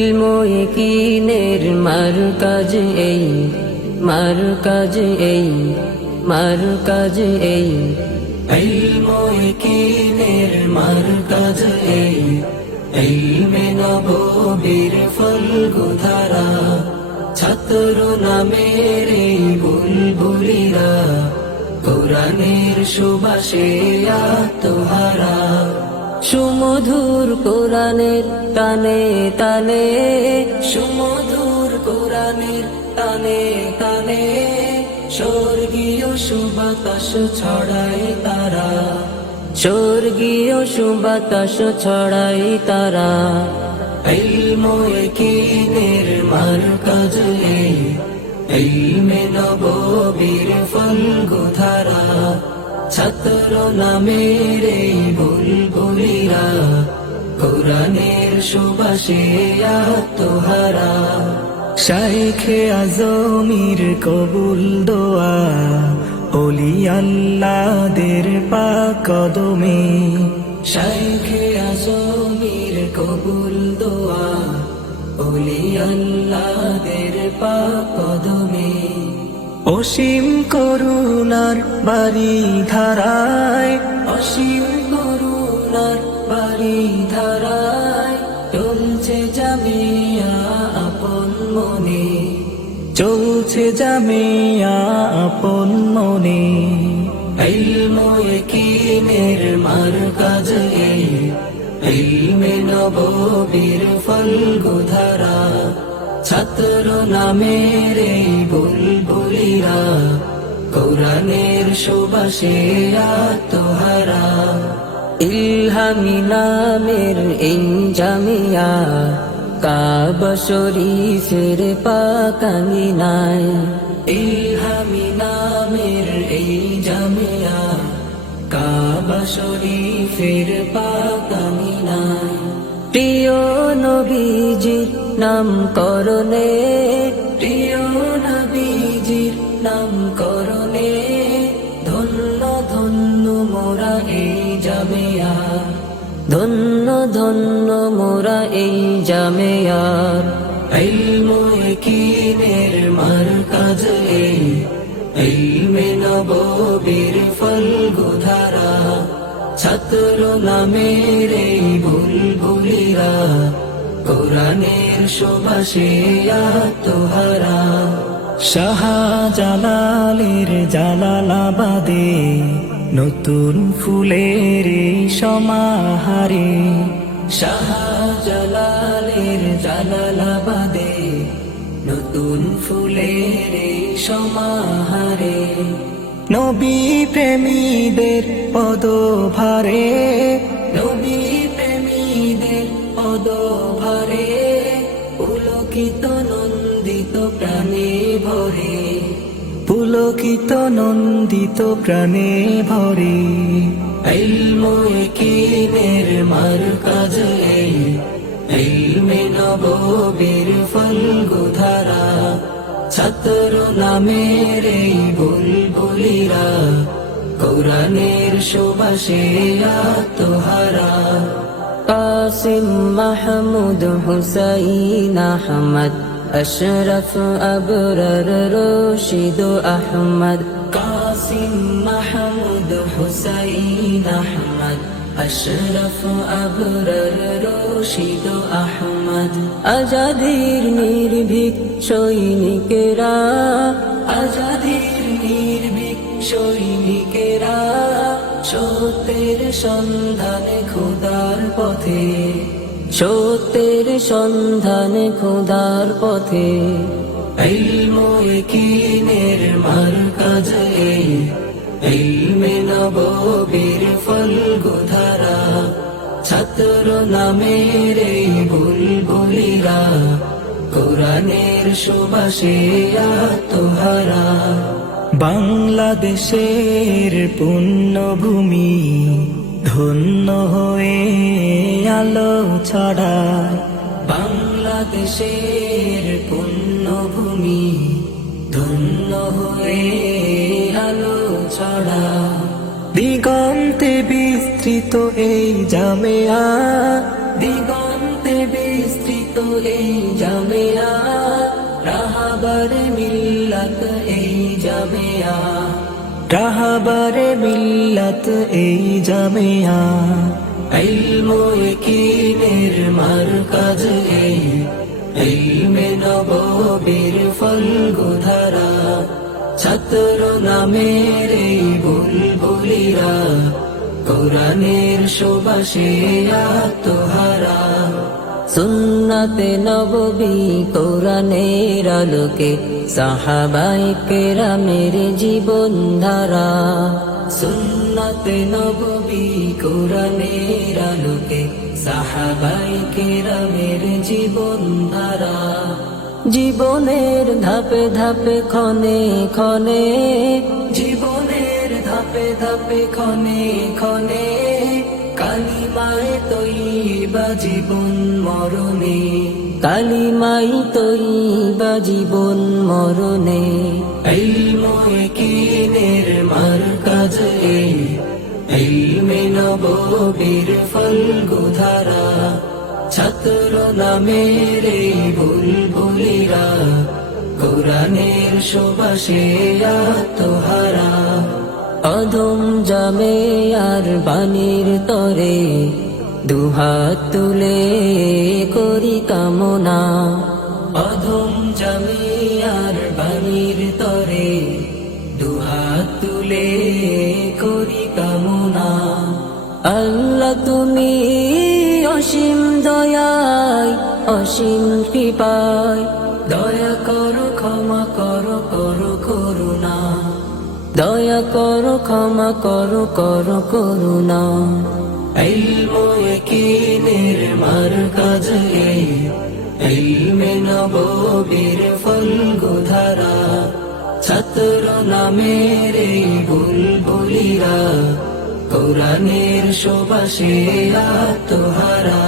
ইলময়কিনের মার কাজ এই মার কাজ এই মার কাজ এই ইলময়কিনের মার কাজ এই ইলমে নববীর ফল গোধারা ছাত্র নামের এই বুলবুলিরা, কোরআনের সুবাসে আত্মহারা। সুমধুর কোরআনের তানে তানে সুমধুর কোরআনের তানে তানে স্বর্গীয় সুবাতাস ছড়ায় তারা, স্বর্গীয় সুবাতাস ছড়ায় তারা। ইলময়কিনের মার কাজ ইলমে নববীর ফল গোধারা ছাত্র নামের এই বুলবুলিরা, কোরআনের সুবাসে আত্মহারা। শাইখে আজমির কবুল দোয়া অলি আল্লাদের পাকদমে শাইখে আজমির কবুল দোয়া অলি আল্লাদের পাকদমে অসীম করুণার বাড়ি ধারায় অসীম করুণার বাড়ি ধারায় চলছে জামিয়া আপন মনে, চলছে জামিয়া আপন মনে। ইলময়কিনের মার কাজ ইলমে নববীর ফল গোধারা ছাত্র নামের এই বুলবুলিরা কোরআনের সুবাসে আত্মহারা। ইলহামি নামের এই জামিয়া কাবা শরীফের পাকানি নাই। ইলহামি নামের এই জামিয়া কাবা শরীফের পাকানি প্রিয় নবীজির নাম করণে ধন্য ধন্য মোরা এই জামিয়া। ধন্য ধন্য মোরা এই জামিয়ার ইলময়কিনের মার কাজ এই ইলমে নববীর ফল গোধারা। ছাত্র নামের এই বুলবুলিরা, কোরআনের সুবাসে আত্মহারা। শাহজালালের জালালাবাদে নতুন ফুলের সমাহারে। শাহজালালের জালালাবাদে নতুন ফুলের সমাহারে। নবী প্রেমীদের পদভারে, নবী প্রেমীদের পদভারে, পুলকিত নন্দিত পুলকিত নন্দিত প্রাণে ভরে। ইলময়কিনের মার কাজ এই ইলমে নববীর ফল গোধারা ছাত্র নামের এই বুলবুলিরা কোরআনের সুবাসে আত্মহারা। কাসিম মাহমুদ হুসাইন আহমদ আশরফ আবরার, রশিদ আহমদ, কাসিম মাহমুদ, হুসাইন আহমদ। আশরফ আবরার, রশিদ আহমদ। আজাদির নির্ভীক সৈনিকেরা, আজাদির নির্ভীক সৈনিকেরা, সত্যের সন্ধানে খুদার পথে। সত্যের সন্ধানে খোদার পথে। ইলময়কিনের মার কাজ ইলমে নববীর ফল গোধারা ছাত্র নামের এই বুলবুলিরা, কোরআনের সুবাসে আত্মহারা। বাংলাদেশের পুণ্যভূমি ধন্য হয়ে আলো ছড়ায় বাংলাদেশের পুণ্যভূমি। ধন্য হয়ে আলো ছড়া দিগন্তে বিস্তৃত এই জামেয়া। দিগন্তে বিস্তৃত এই জামিয়া। রাহাবার মিল্লাত এই জামিয়া। রাহাবারে মিল্লাত এই জামিয়া, ইলমু ইকিনের মারকাজ এই, ইলমে নববীর ফলগুধারা, ছাত্র নামের এই বুলবুলিরা, কোরআনের সুবাসে আত্মহারা সুন্নাতে নববী কোরআনের আলোকে সাহাবাই কেরামের জীবন ধারা সুন্নাতে নববী কোরআনের আলোকে সাহাবাই কেরামের জীবন ধারা জীবনের ধাপে ধাপে, ক্ষণে ক্ষণে, জীবনের ধাপে ধাপে, ক্ষণে ক্ষণে, কালিমায় তৈবা জীবন মরণে। কালিমাই তৈবা জীবন মরণে। কিনের মার কাজ ইলমে নববীর ফলগুধারা ছাত্র নামের বুলবুলিরা কোরআনের সুবাসে আত্মহারা। অধম জামে আর বাণীর তরে দুহাত তুলে করি কামনা। অধম জামে আর বাণীর তরে দুহাত তুলে করি কামনা। আল্লাহ তুমি অসীম দয়ায় অসীম কৃপায় দয়া করো ক্ষমা করো করো করুণা। দয়া করো ক্ষমা করো করো করুণা। কিনের মার কাজ ইলমে নববীর ফলগুধারা ছাত্র নামের এই বুলবুলিরা কোরআনের সুবাসে আত্মহারা।